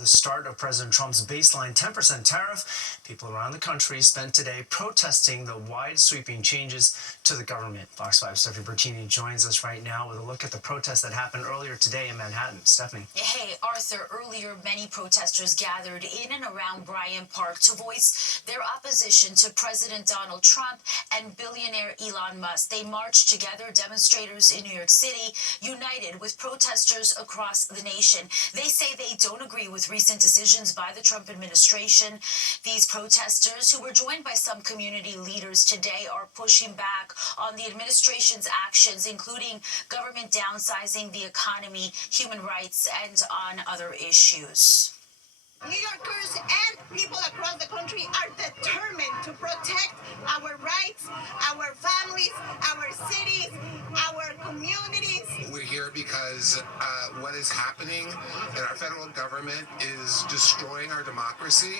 The start of President Trump's baseline 10% tariff, people around the country spent today protesting the wide sweeping changes to the government. Fox 5's Stephanie Bertini joins us right now with a look at the protests that happened earlier today in Manhattan. Stephanie. Hey, Arthur, earlier many protesters gathered in and around Bryant Park to voice their opposition to President Donald Trump and billionaire Elon Musk. They marched together, demonstrators in New York City, united with protesters across the nation. They say they don't agree with recent decisions by the Trump administration. These protesters, who were joined by some community leaders today, are pushing back on the administration's actions, including government downsizing, the economy, human rights, and on other issues. New Yorkers and people across the country are determined to protect our rights, our families, our cities, our communities. We're here because what is happening in our federal government is destroying our democracy.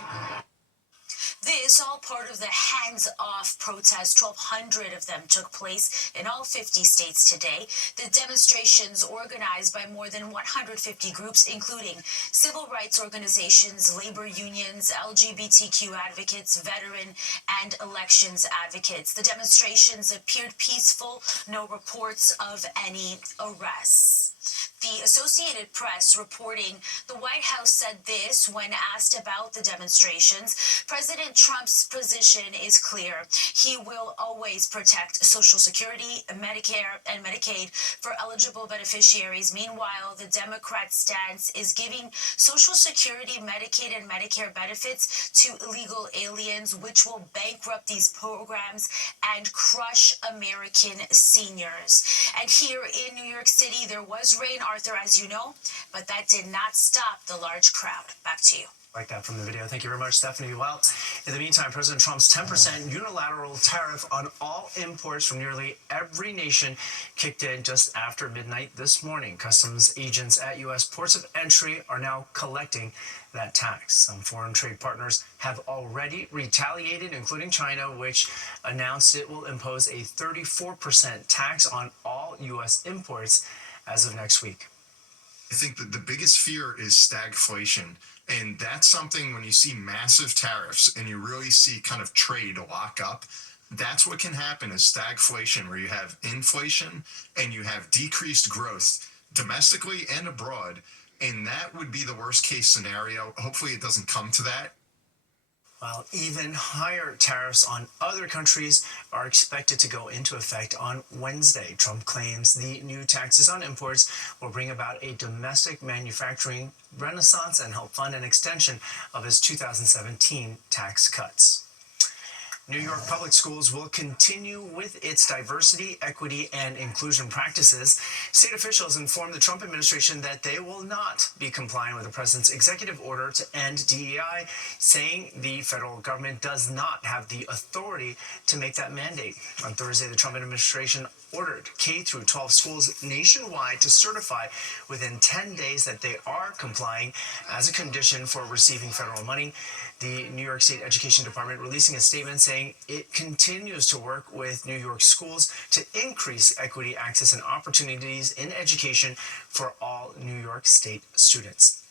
This all part of the hands-off protest. 1,200 of them took place in all 50 states today. The demonstrations organized by more than 150 groups, including civil rights organizations, labor unions, LGBTQ advocates, veteran and elections advocates. The demonstrations appeared peaceful, no reports of any arrests. The Associated Press reporting the White House said this when asked about the demonstrations. President Trump's position is clear. He will always protect Social Security, Medicare, and Medicaid for eligible beneficiaries. Meanwhile, the Democrat stance is giving Social Security, Medicaid, and Medicare benefits to illegal aliens, which will bankrupt these programs and crush American seniors. And here in New York City, there was rain, Arthur, as you know, but that did not stop the large crowd. Back to you. Like that from the video. Thank you very much, Stephanie. Well, in the meantime, President Trump's 10% unilateral tariff on all imports from nearly every nation kicked in just after midnight this morning. Customs agents at U.S. ports of entry are now collecting that tax. Some foreign trade partners have already retaliated, including China, which announced it will impose a 34% tax on all U.S. imports as of next week. I think that the biggest fear is stagflation. And that's something when you see massive tariffs and you really see kind of trade lock up, that's what can happen is stagflation, where you have inflation and you have decreased growth domestically and abroad. And that would be the worst case scenario. Hopefully it doesn't come to that. While even higher tariffs on other countries are expected to go into effect on Wednesday. Trump claims the new taxes on imports will bring about a domestic manufacturing renaissance and help fund an extension of his 2017 tax cuts. New York Public Schools will continue with its diversity, equity, and inclusion practices. State officials informed the Trump administration that they will not be complying with the president's executive order to end DEI, saying the federal government does not have the authority to make that mandate. On Thursday, the Trump administration ordered K-12 schools nationwide to certify within 10 days that they are complying as a condition for receiving federal money. The New York State Education Department releasing a statement saying it continues to work with New York schools to increase equity, access, and opportunities in education for all New York State students.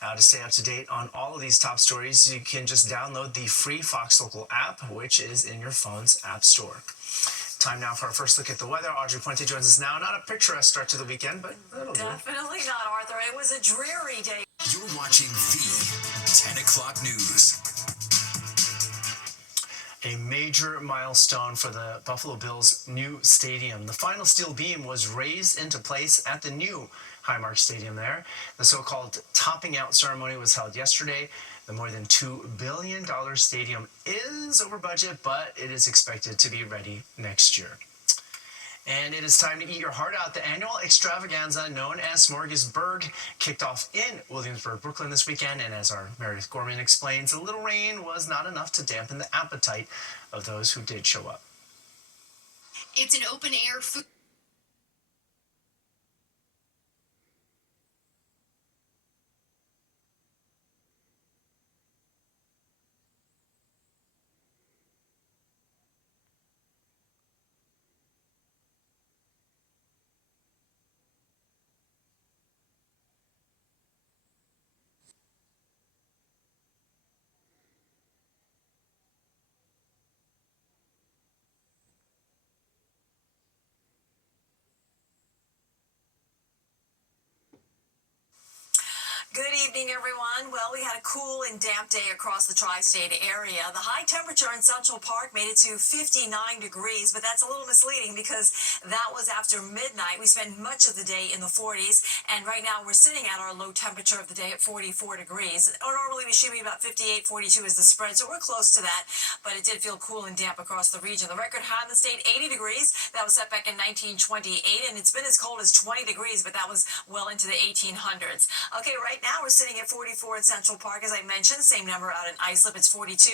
To stay up to date on all of these top stories, you can just download the free Fox Local app, which is in your phone's app store. Time now for our first look at the weather. Audrey Puente joins us now. Not a picturesque start to the weekend, but that'll do. Definitely not, Arthur. It was a dreary day. You're watching the 10 o'clock news. A major milestone for the Buffalo Bills' new stadium. The final steel beam was raised into place at the new Highmark Stadium there. The so-called topping out ceremony was held yesterday. The more than $2 billion stadium is over budget, but it is expected to be ready next year. And it is time to eat your heart out. The annual extravaganza known as Smorgasburg kicked off in Williamsburg, Brooklyn this weekend. And as our Meredith Gorman explains, a little rain was not enough to dampen the appetite of those who did show up. It's an open-air food. Good evening, everyone. Well, we had a cool and damp day across the tri-state area. The high temperature in Central Park made it to 59 degrees, but that's a little misleading because that was after midnight. We spent much of the day in the 40s, and right now we're sitting at our low temperature of the day at 44 degrees. Or normally we should be about 58, 42 is the spread, so we're close to that, but it did feel cool and damp across the region. The record high in the state, 80 degrees. That was set back in 1928, and it's been as cold as 20 degrees, but that was well into the 1800s. Okay, right now we're sitting at 44 in Central Park, as I mentioned. Same number out in Islip, it's 42.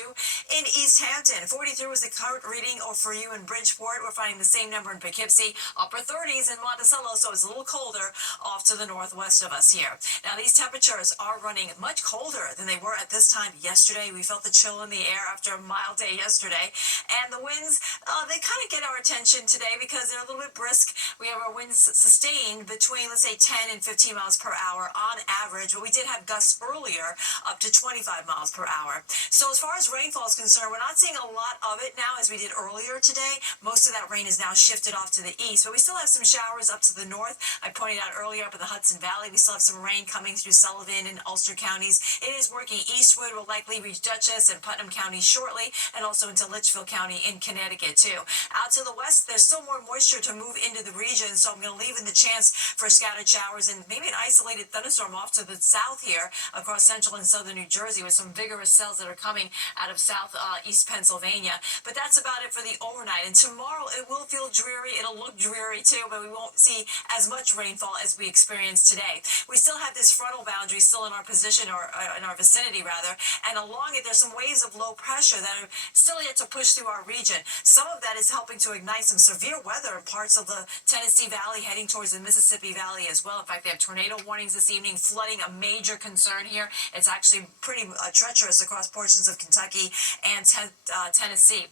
In East Hampton, 43 was the current reading for you in Bridgeport. We're finding the same number in Poughkeepsie. Upper 30s in Monticello, so it's a little colder off to the northwest of us here. Now, these temperatures are running much colder than they were at this time yesterday. We felt the chill in the air after a mild day yesterday. And the winds, they kind of get our attention today because they're a little bit brisk. We have our winds sustained between, let's say, 10 and 15 miles per hour on average, but we did have gusts earlier up to 25 miles per hour. So as far as rainfall is concerned, we're not seeing a lot of it now as we did earlier today. Most of that rain is now shifted off to the east, but we still have some showers up to the north. I pointed out earlier up in the Hudson Valley, we still have some rain coming through Sullivan and Ulster counties. It is working eastward, will likely reach Dutchess and Putnam counties shortly, and also into Litchfield County in Connecticut too. Out to the west, there's still more moisture to move into the region, so I'm going to leave in the chance for scattered showers and maybe an isolated thunderstorm off to the south here across central and southern New Jersey with some vigorous cells that are coming out of southeast Pennsylvania. But that's about it for the overnight. And tomorrow it will feel dreary. It'll look dreary too, but we won't see as much rainfall as we experienced today. We still have this frontal boundary still in our position, or in our vicinity rather, and along it there's some waves of low pressure that are still yet to push through our region. Some of that is helping to ignite some severe weather in parts of the Tennessee Valley heading towards the Mississippi Valley as well. In fact, they have tornado warnings this evening, flooding a major concern here. It's actually pretty treacherous across portions of Kentucky and Tennessee.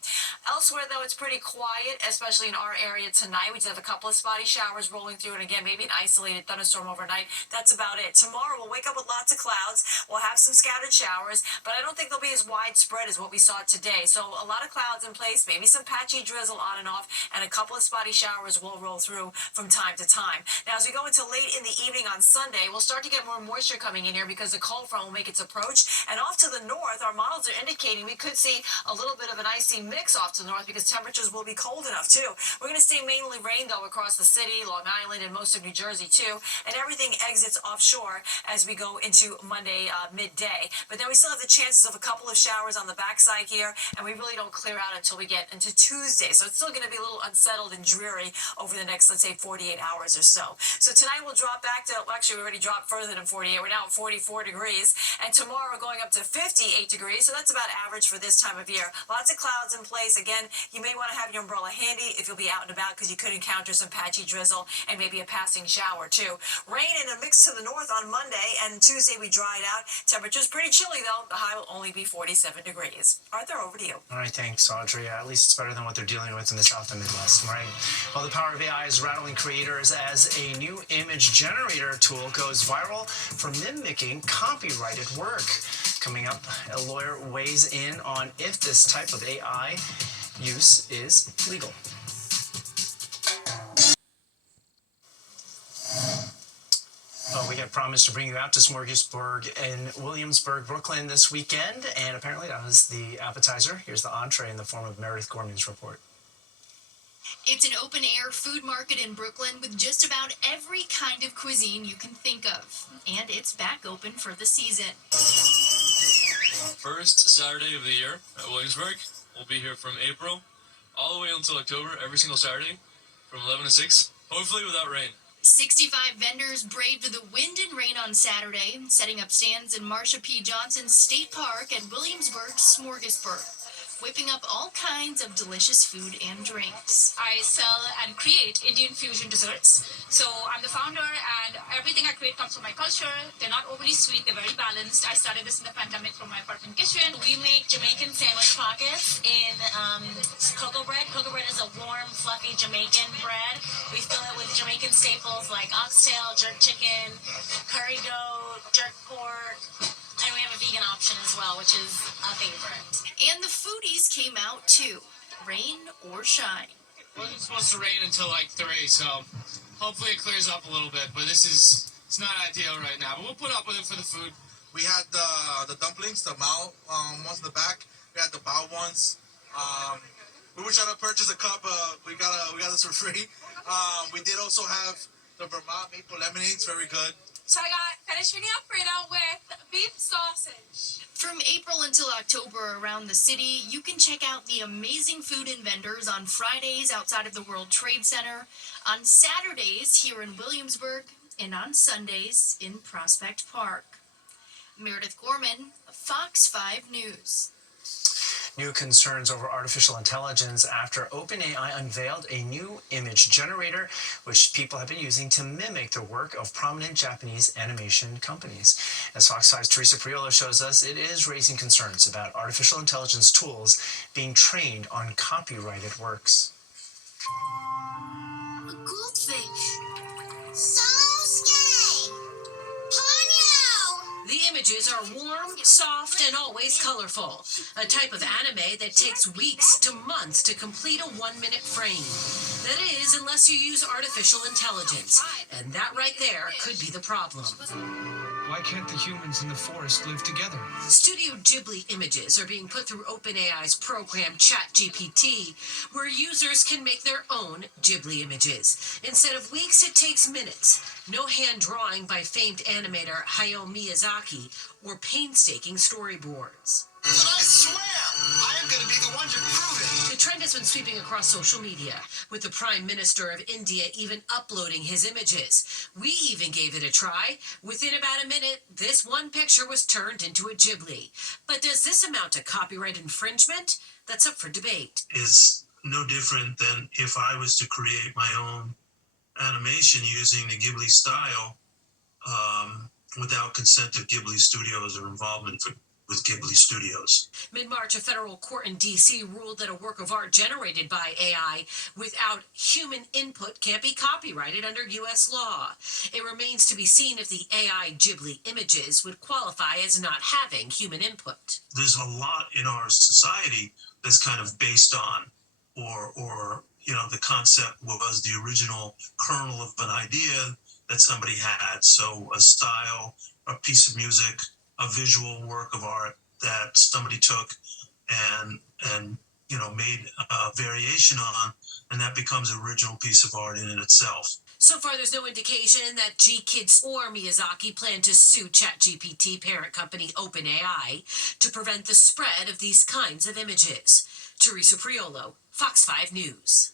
Elsewhere, though, it's pretty quiet, especially in our area tonight. We just have a couple of spotty showers rolling through, and again, maybe an isolated thunderstorm overnight. That's about it. Tomorrow, we'll wake up with lots of clouds. We'll have some scattered showers, but I don't think they'll be as widespread as what we saw today. So a lot of clouds in place, maybe some patchy drizzle on and off, and a couple of spotty showers will roll through from time to time. Now, as we go into late in the evening on Sunday, we'll start to get more moisture coming in here because the cold front will make its approach. And off to the north, our models are indicating we could see a little bit of an icy mix off to the north because temperatures will be cold enough too. We're going to stay mainly rain though across the city, Long Island, and most of New Jersey too. And everything exits offshore as we go into Monday midday. But then we still have the chances of a couple of showers on the backside here, and we really don't clear out until we get into Tuesday. So it's still going to be a little unsettled and dreary over the next, let's say, 48 hours or so. So tonight we'll drop back to, well, actually we already dropped further than 48. We're now at 44 degrees. And tomorrow we're going up to 58 degrees. So that's about average for this time of year. Lots of clouds in place. Again, you may want to have your umbrella handy if you'll be out and about because you could encounter some patchy drizzle and maybe a passing shower too. Rain in a mix to the north on Monday, and Tuesday we dry it out. Temperature's pretty chilly though. The high will only be 47 degrees. Arthur, over to you. All right, thanks, Audrey. At least it's better than what they're dealing with in the South and Midwest, right? Well, the power of AI is rattling creators as a new image generator tool goes viral for mimicking copyrighted work. Coming up, a lawyer weighs in on if this type of AI use is legal. Oh, we had promised to bring you out to Smorgasburg in Williamsburg, Brooklyn this weekend, and apparently that was the appetizer. Here's the entree in the form of Meredith Gorman's report. It's an open-air food market in Brooklyn with just about every kind of cuisine you can think of. And it's back open for the season. First Saturday of the year at Williamsburg. We'll be here from April all the way until October, every single Saturday from 11 to 6, hopefully without rain. 65 vendors braved the wind and rain on Saturday, setting up stands in Marsha P. Johnson State Park at Williamsburg's Smorgasburg, whipping up all kinds of delicious food and drinks. I sell and create Indian fusion desserts. So I'm the founder, and everything I create comes from my culture. They're not overly sweet, they're very balanced. I started this in the pandemic from my apartment kitchen. We make Jamaican sandwich pockets in cocoa bread. Cocoa bread is a warm, fluffy Jamaican bread. We fill it with Jamaican staples like oxtail, jerk chicken, curry goat, jerk pork. And we have a vegan option as well, which is a favorite. And the foodies came out too, rain or shine. It wasn't supposed to rain until like 3, so hopefully it clears up a little bit. But this is It's not ideal right now, but we'll put up with it for the food. We had the dumplings, the Mao ones in the back. We had the Bao ones. We were trying to purchase a cup. We got this for free. We did also have the Vermont maple lemonade. It's very good. So I got fettuccine alfredo with beef sausage. From April until October around the city, you can check out the amazing food and vendors on Fridays outside of the World Trade Center, on Saturdays here in Williamsburg, and on Sundays in Prospect Park. Meredith Gorman, Fox 5 News. New concerns over artificial intelligence after OpenAI unveiled a new image generator, which people have been using to mimic the work of prominent Japanese animation companies. As Fox 5's Teresa Priolo shows us, it is raising concerns about artificial intelligence tools being trained on copyrighted works. A goldfish. So scary! Ponyo! The images are warm, soft, and always colorful. A type of anime that takes weeks to months to complete a 1-minute frame. That is, unless you use artificial intelligence. And that right there could be the problem. Why can't the humans in the forest live together? Studio Ghibli images are being put through OpenAI's program ChatGPT, where users can make their own Ghibli images. Instead of weeks, it takes minutes. No hand drawing by famed animator Hayao Miyazaki or painstaking storyboards. But I swear, I am going to be the one to prove it. The trend has been sweeping across social media, with the Prime Minister of India even uploading his images. We even gave it a try. Within about a minute, this one picture was turned into a Ghibli. But does this amount to copyright infringement? That's up for debate. It's no different than if I was to create my own animation using the Ghibli style without consent of Ghibli Studios or involvement with Ghibli Studios. Mid-March, a federal court in D.C. ruled that a work of art generated by AI without human input can't be copyrighted under U.S. law. It remains to be seen if the AI Ghibli images would qualify as not having human input. There's a lot in our society that's kind of based on, or you know, the concept was the original kernel of an idea that somebody had. So a style, a piece of music, a visual work of art that somebody took and you know, made a variation on, and that becomes an original piece of art in and itself. So far, there's no indication that GKIDS or Miyazaki plan to sue ChatGPT parent company OpenAI to prevent the spread of these kinds of images. Teresa Priolo, Fox 5 News.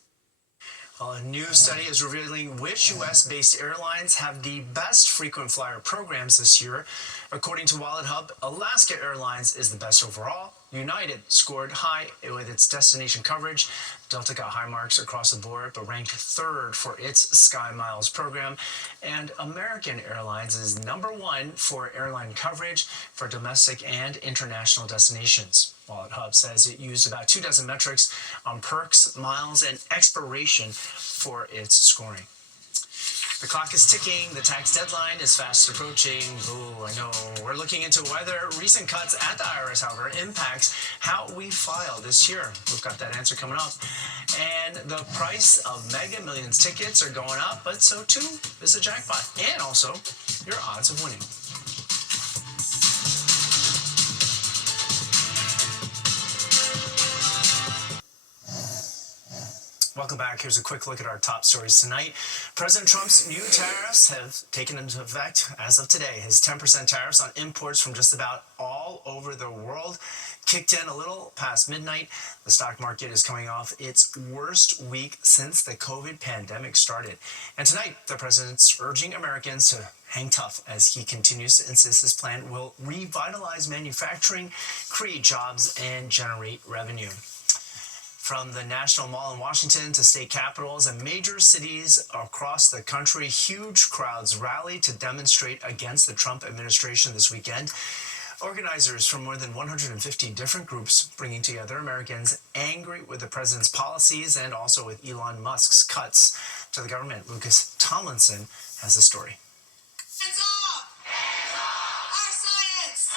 Well, a new study is revealing which U.S.-based airlines have the best frequent flyer programs this year. According to WalletHub, Alaska Airlines is the best overall. United scored high with its destination coverage. Delta got high marks across the board, but ranked third for its SkyMiles program. And American Airlines is #1 for airline coverage for domestic and international destinations. WalletHub says it used about 24 metrics on perks, miles, and expiration for its scoring. The clock is ticking. The tax deadline is fast approaching. Ooh, I know. We're looking into whether recent cuts at the IRS, however, impacts how we file this year. We've got that answer coming up. And the price of Mega Millions tickets are going up, but so too is the jackpot. And also your odds of winning. Welcome back. Here's a quick look at our top stories tonight. President Trump's new tariffs have taken into effect as of today. His 10% tariffs on imports from just about all over the world kicked in a little past midnight. The stock market is coming off its worst week since the COVID pandemic started. And tonight, the president's urging Americans to hang tough as he continues to insist his plan will revitalize manufacturing, create jobs, and generate revenue. From the National Mall in Washington to state capitals and major cities across the country, huge crowds rallied to demonstrate against the Trump administration this weekend. Organizers from more than 150 different groups bringing together Americans angry with the president's policies and also with Elon Musk's cuts to the government. Lucas Tomlinson has the story. Hands off! Our science!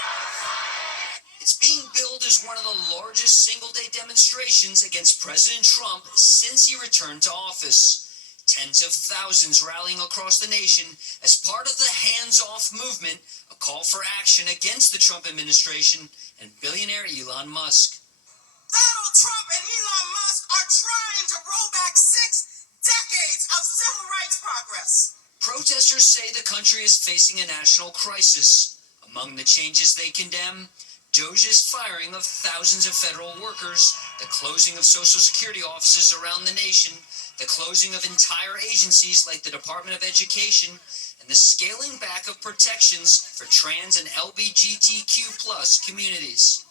It's being billed as one of the largest single-day demonstrations against President Trump since he returned to office. tens of thousands rallying across the nation as part of the hands-off movement, a call for action against the Trump administration and billionaire Elon Musk. Donald Trump and Elon Musk are trying to roll back 6 decades of civil rights progress. Protesters say the country is facing a national crisis. Among the changes they condemn, DOJ's firing of thousands of federal workers, the closing of Social Security offices around the nation, the closing of entire agencies like the Department of Education, and the scaling back of protections for trans and LGBTQ+ communities.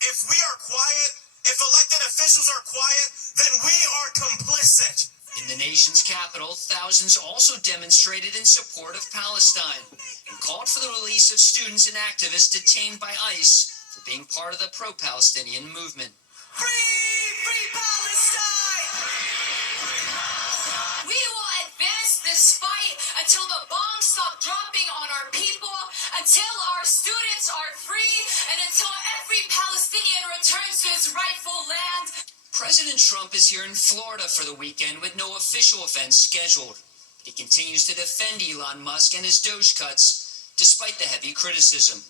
If we are quiet, if elected officials are quiet, then we are complicit. In the nation's capital, thousands also demonstrated in support of Palestine and called for the release of students and activists detained by ICE for being part of the pro-Palestinian movement. Free Palestine! We will advance this fight until the bombs stop dropping on our people, until our students are free, and until every Palestinian returns to his rightful land. President Trump is here in Florida for the weekend with no official events scheduled. He continues to defend Elon Musk and his Doge cuts, despite the heavy criticism.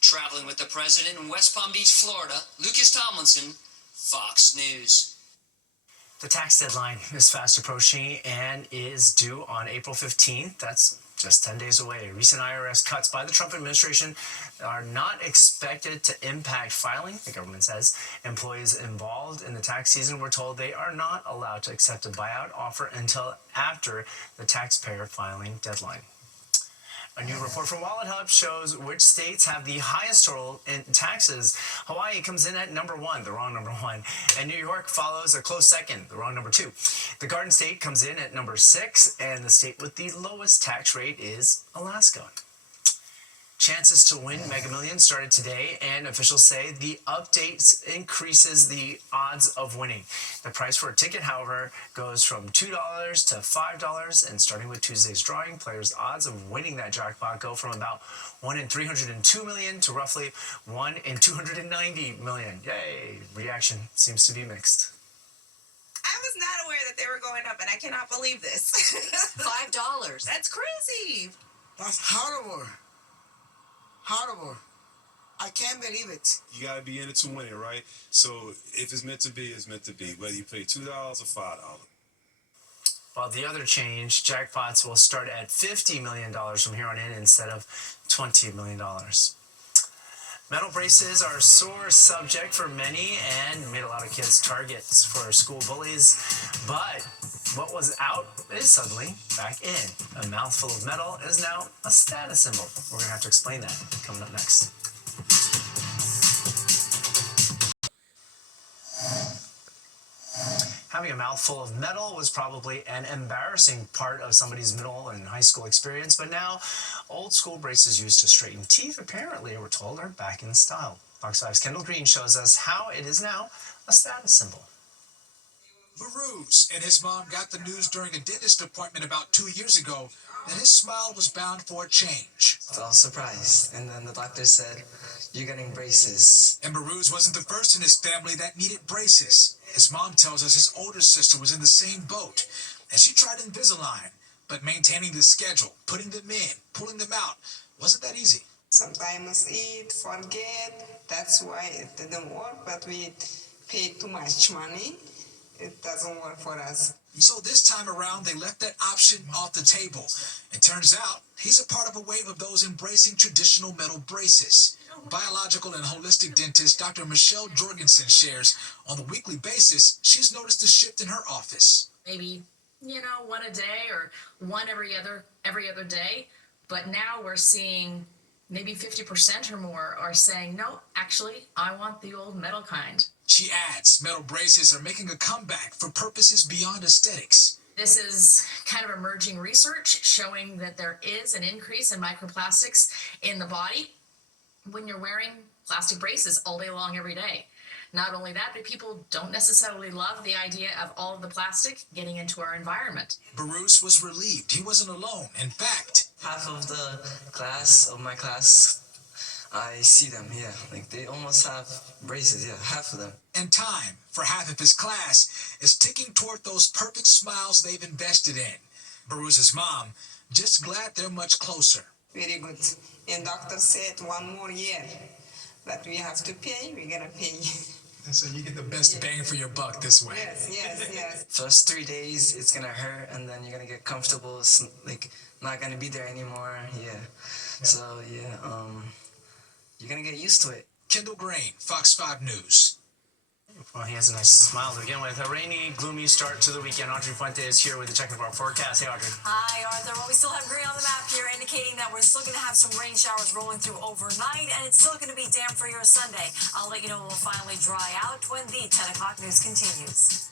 Traveling with the president in West Palm Beach, Florida, Lucas Tomlinson, Fox News. The tax deadline is fast approaching and is due on April 15th. That's just 10 days away. Recent IRS cuts by the Trump administration are not expected to impact filing, the government says. Employees involved in the tax season were told they are not allowed to accept a buyout offer until after the taxpayer filing deadline. A new report from Wallet Hub shows which states have the highest total in taxes. Hawaii comes in at number 1, the wrong number 1, and New York follows a close second, the wrong number 2. The Garden State comes in at number 6, and the state with the lowest tax rate is Alaska. Chances to win Mega Millions started today, and officials say the update increases the odds of winning. The price for a ticket, however, goes from $2 to $5, and starting with Tuesday's drawing, players' odds of winning that jackpot go from about 1 in 302 million to roughly 1 in 290 million. Yay! Reaction seems to be mixed. I was not aware that they were going up, and I cannot believe this. $5. That's crazy. That's horrible. Horrible. I can't believe it. You gotta be in it to win it, right? So if it's meant to be, it's meant to be. Whether you pay $2 or $5. While the other change, jackpots will start at $50 million from here on in instead of $20 million. Metal braces are a sore subject for many and made a lot of kids targets for school bullies. But what was out is suddenly back in. A mouthful of metal is now a status symbol. We're going to have to explain that coming up next. Having a mouthful of metal was probably an embarrassing part of somebody's middle and high school experience, but now old school braces used to straighten teeth, apparently, we're told, are back in style. Fox 5's Kendall Green shows us how it is now a status symbol. Baruz and his mom got the news during a dentist appointment about 2 years ago that his smile was bound for a change. I was surprised, and then the doctor said, "You're getting braces." And Baruz wasn't the first in his family that needed braces. His mom tells us his older sister was in the same boat, and she tried Invisalign, but maintaining the schedule, putting them in, pulling them out, wasn't that easy. Sometimes eat, forget, that's why it didn't work, but we paid too much money. It doesn't work for us. So this time around, they left that option off the table. It turns out he's a part of a wave of those embracing traditional metal braces. Biological and holistic dentist Dr. Michelle Jorgensen shares on a weekly basis she's noticed a shift in her office. Maybe, one a day or one every other day. But now we're seeing maybe 50% or more are saying, no, actually, I want the old metal kind. She adds, metal braces are making a comeback for purposes beyond aesthetics. This is kind of emerging research showing that there is an increase in microplastics in the body when you're wearing plastic braces all day long every day. Not only that, but people don't necessarily love the idea of all of the plastic getting into our environment. Baruz was relieved he wasn't alone. In fact, half of my class I see them, yeah. Like they almost have braces, yeah, half of them. And time for half of his class is ticking toward those perfect smiles they've invested in. Baruz's mom just glad they're much closer. Very good. And doctor said 1 more year that we have to pay, we're gonna pay. And so you get the best bang for your buck this way. Yes. First 3 days, it's gonna hurt, and then you're gonna get comfortable. It's like not gonna be there anymore. Yeah. So yeah, you're gonna get used to it. Kendall Grain, Fox 5 News. Well, he has a nice smile to begin with. A rainy, gloomy start to the weekend. Audrey Fuente is here with the check of our forecast. Hey, Audrey. Hi, Arthur. Well, we still have green on the map here, indicating that we're still going to have some rain showers rolling through overnight, and it's still going to be damp for your Sunday. I'll let you know when we'll finally dry out when the 10 o'clock news continues.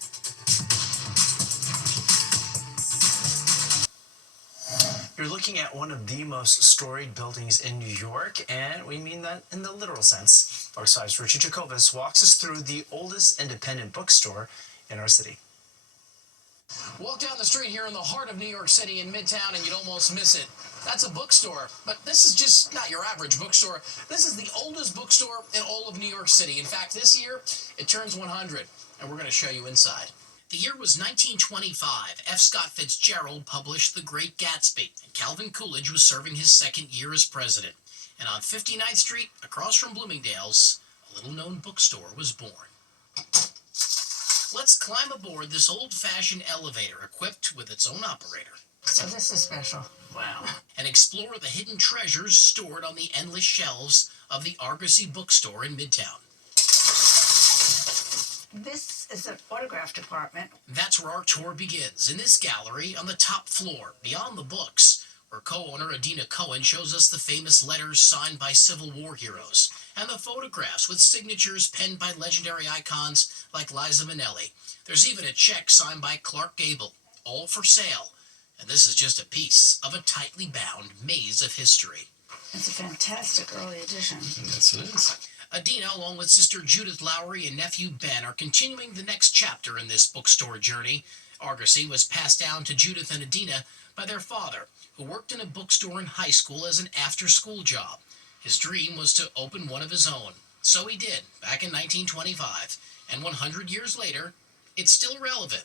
You're looking at one of the most storied buildings in New York, and we mean that in the literal sense. Fox 5's Richard Jacobus walks us through the oldest independent bookstore in our city. Walk down the street here in the heart of New York City in Midtown and you'd almost miss it. That's a bookstore, but this is just not your average bookstore. This is the oldest bookstore in all of New York City. In fact, this year, it turns 100, and we're going to show you inside. The year was 1925. F. Scott Fitzgerald published The Great Gatsby, and Calvin Coolidge was serving his second year as president. And on 59th Street, across from Bloomingdale's, a little-known bookstore was born. Let's climb aboard this old-fashioned elevator equipped with its own operator. So this is special. Wow. And explore the hidden treasures stored on the endless shelves of the Argosy bookstore in Midtown. This is an autograph department. That's where our tour begins, in this gallery on the top floor, beyond the books, where co-owner Adina Cohen shows us the famous letters signed by Civil War heroes, and the photographs with signatures penned by legendary icons like Liza Minnelli. There's even a check signed by Clark Gable, all for sale. And this is just a piece of a tightly bound maze of history. It's a fantastic early edition. Yes, it is. Adina, along with sister Judith Lowry and nephew Ben, are continuing the next chapter in this bookstore journey. Argosy was passed down to Judith and Adina by their father, who worked in a bookstore in high school as an after-school job. His dream was to open one of his own. So he did, back in 1925. And 100 years later, it's still relevant.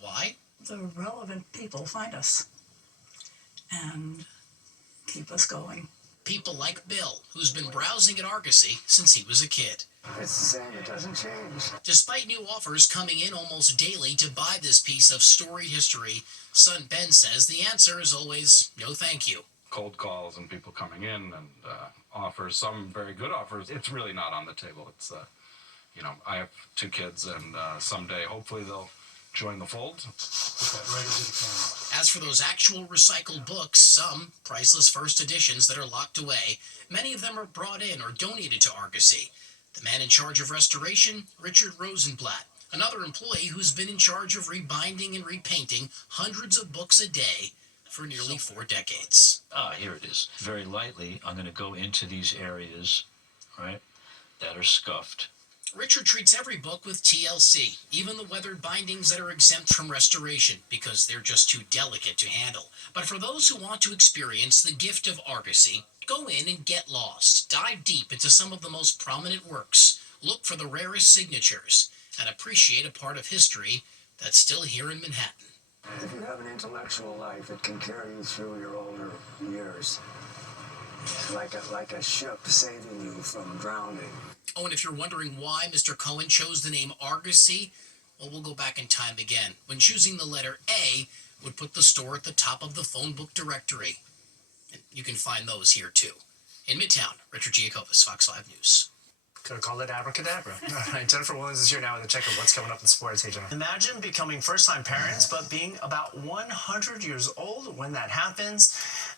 Why? The relevant people find us and keep us going. People like Bill, who's been browsing at Argosy since he was a kid. It's the same, it doesn't change. Despite new offers coming in almost daily to buy this piece of storied history, son Ben says the answer is always no thank you. Cold calls and people coming in and offers, some very good offers. It's really not on the table. It's, I have 2 kids and someday hopefully they'll join the fold. Put that right into the camera. As for those actual recycled books, some priceless first editions that are locked away, many of them are brought in or donated to Argosy. The man in charge of restoration, Richard Rosenblatt, another employee who's been in charge of rebinding and repainting hundreds of books a day for nearly 4 decades. Here it is. Very lightly, I'm going to go into these areas, right, that are scuffed. Richard treats every book with TLC, even the weathered bindings that are exempt from restoration, because they're just too delicate to handle. But for those who want to experience the gift of Argosy, go in and get lost. Dive deep into some of the most prominent works. Look for the rarest signatures, and appreciate a part of history that's still here in Manhattan. If you have an intellectual life, it can carry you through your older years. Like a ship saving you from drowning. Oh, and if you're wondering why Mr. Cohen chose the name Argosy, well, we'll go back in time again, when choosing the letter A would put the store at the top of the phone book directory. And you can find those here, too. In Midtown, Richard Giacobus, Fox 5 News. Could have called it abracadabra. All right, Jennifer Williams is here now with a check of what's coming up in sports. Hey, Jennifer. Imagine becoming first-time parents, but being about 100 years old when that happens.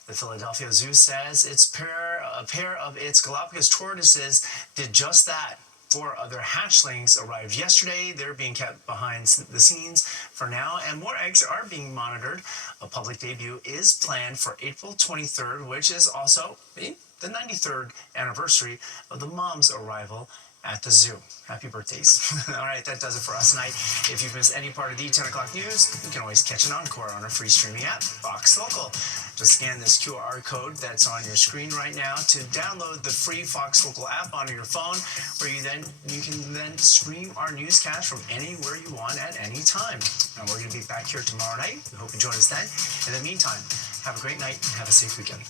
The Philadelphia Zoo says a pair of its Galapagos tortoises did just that. 4 other hatchlings arrived yesterday. They're being kept behind the scenes for now, and more eggs are being monitored. A public debut is planned for April 23rd, which is also the 93rd anniversary of the mom's arrival at the zoo. Happy birthdays. All right, that does it for us tonight. If you've missed any part of the 10 o'clock news, you can always catch an encore on our free streaming app, Fox Local. Just scan this QR code that's on your screen right now to download the free Fox Local app onto your phone, where you can then stream our newscast from anywhere you want at any time. And we're going to be back here tomorrow night. We hope you join us then. In the meantime, have a great night and have a safe weekend.